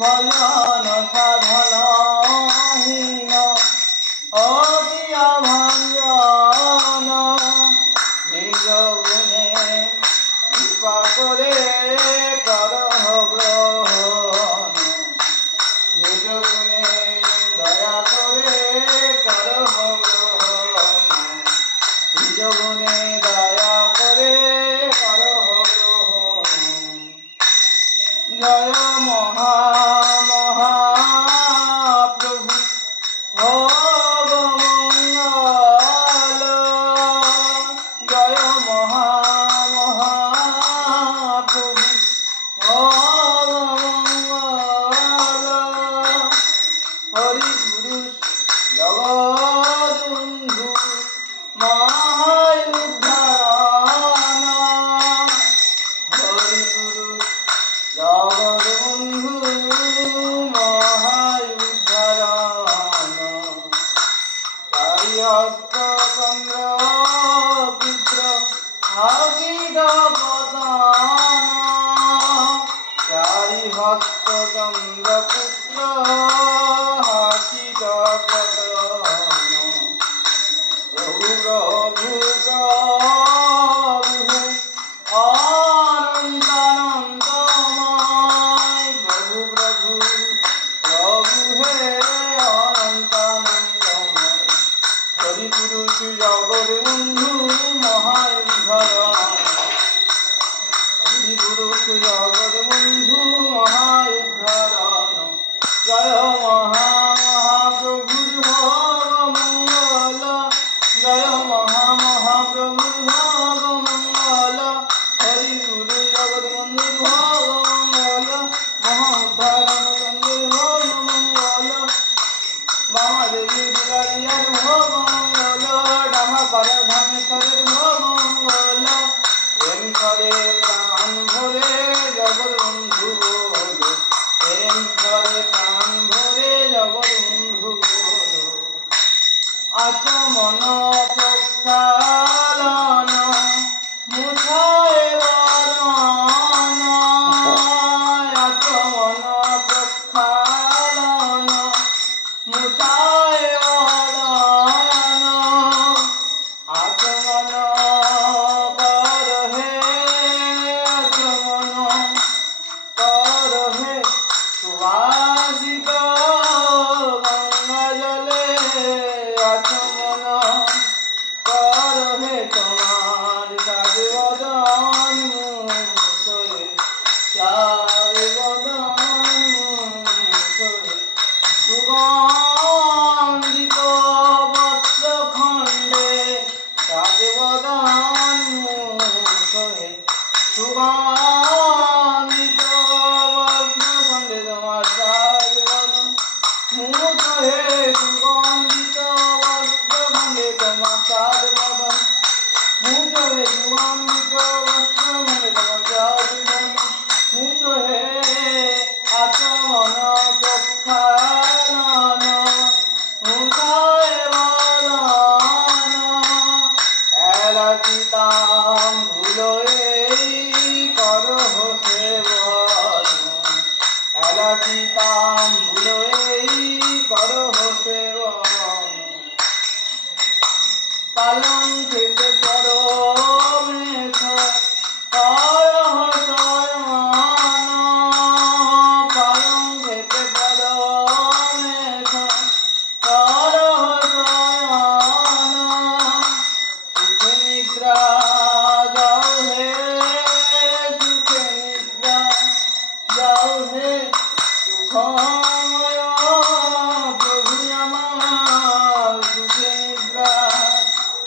ভজন সাধনহীন অবিয়া ভঞ্জন নিজ গুণে কৃপা করে করহ গ্রহণ নিজ গুণে দয়া করে করহ গ্রহণ নিজ গুণে দয়া করে করহ গ্রহণ জয় মহা মহাপ্রভু ভগমঙ্গল জয় মহা মহাপ্রভু ভগমঙ্গল হরি পুরুষ জগৎবন্ধু মহায়ুদ্ধারণ হরি পুরুষ জগৎবন্ধু মহায়ুদ্ধারণ হস্তচন্দ্র পুত্র হাগিদ পতন চারি হস্তচন্দ্র পুত্র হাসিদ পতন প্রভু প্রভু প্রভু অনন্তানন্দময় প্রভু প্রভু প্রভু হে অনন্তানন্দময় হরি পুরুষ জগৎবন্ধু মহায়ুদ্ধারণ হরি পুরুষ জগৎবন্ধু মহায়ুদ্ধারণ জয় মহা মহাপ্রভুর ভগমঙ্গল জয় মহা মহাপ্রভুর ভগমঙ্গল হরি গুরু জগৎবন্ধুর ভগমঙ্গল মহোদ্ধারণ চন্দ্রের ভগমঙ্গল বামাদেবী দুলারিয়ার ভগমঙ্গল ডাহা পারে ধামেশ্বরের ভগমঙ্গল প্রেম করে প্রাণ ভরে জগৎবন্ধু বল প্রেম করে প্রাণ ভরে জগৎবন্ধু বল আচমন প্রক্ষালন মুছায় বরণ আচমন প্রক্ষালন মুছায় বরণ আচমন করহে আচমন করহে সুবাসিত গঙ্গা জলে আচমন করহে তোমার সাজে বদন মুছয়ে সাজে বদন মুছয়ে সুগন্ধিত বস্ত্র খণ্ডে সাজে বদন মুছয়ে সুগন্ধিত বস্ত্র খণ্ডে তোমার সাজে বদন মুছয়ে সুগন্ধিত বস্ত্র খণ্ডে তোমার সাজে বদন মুছয়ে সুগন্ধিত বস্ত্র খণ্ডে তোমার সাজে বদন মুছয়ে আচমন প্রক্ষালন মুছায় বদন এলাচিতাম্বুল এই করহ সেবন এলাচিতাম্বুল এই করহ সেবন পালং খেতে পরমেশ করহ শয়ন পালং খেতে পরমেশ করহ শয়ন সুখে নিদ্রা যাও হে সুখে নিদ্রা যাও হে সুখময় প্রভু আমার সুখে নিদ্রা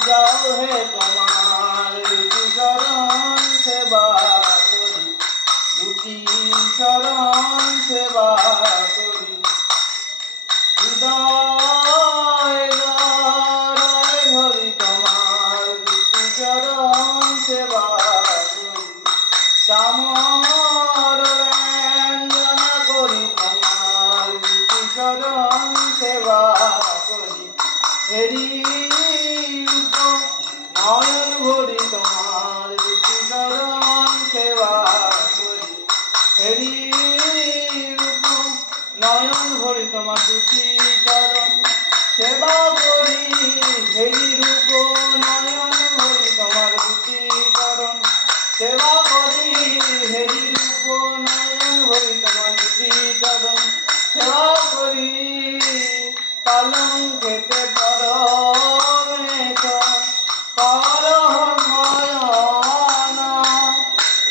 যাও হে তোমার দুটি চরণ সেবা করি দুটি চরণ সেবা করি হৃদয় গড়ায় ধরি তোমার দুটি চরণ সেবা করি চামর ব্যঞ্জনা করি তোমার দুটি চরণ সেবা করি হেরি নয়ন ভরি তোমার দুটি চরণ সেবা করি হেরি রূপ নয়ন ভরি তোমার দুটি চরণ সেবা করি পালং খেতে পরমেশ কর ভয়ন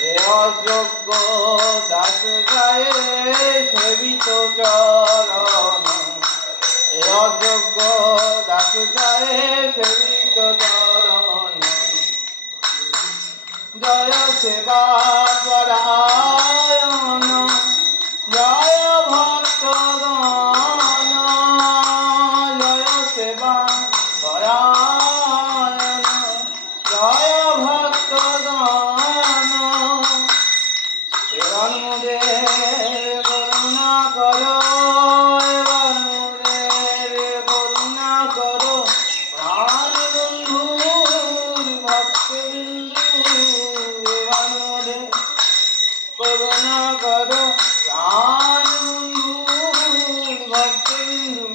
এ অযোগ্য দাস যায় সেবিত চরণ এ অযোগ্য দাস যায় সেবিত চরণ জয় সেবা পরায়ণ জয় ভক্তগণ জয় সেবা পরায়ণ জয় ভক্তগণ এবার মোদের করুণা করো এবার মোদের করুণা করো প্রাণ বন্ধুর ভক্তবিন্দু এবার মোদের করুণা করো প্রাণ বন্ধুর ভক্তবিন্দু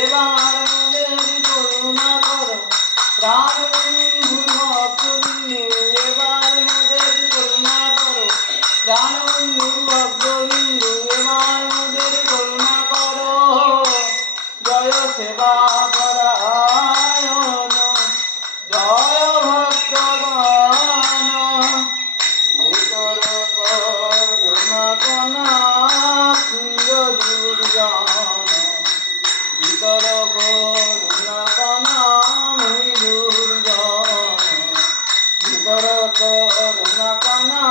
এবার মোদের করুণা করো প্রাণ বন্ধুর ভক্তবিন্দু এবার মোদের করুণা করো প্রাণ বন্ধুর ভক্তবিন্দু এবার মোদের করুণা করো জয় সেবা পরায়ণ জয় ভক্তগণ ভিতর করুণা কনা কুঞ্জ দুর্জন ভিতর করুণা কনা মুই দুর্জন ভিতর করুণা কনা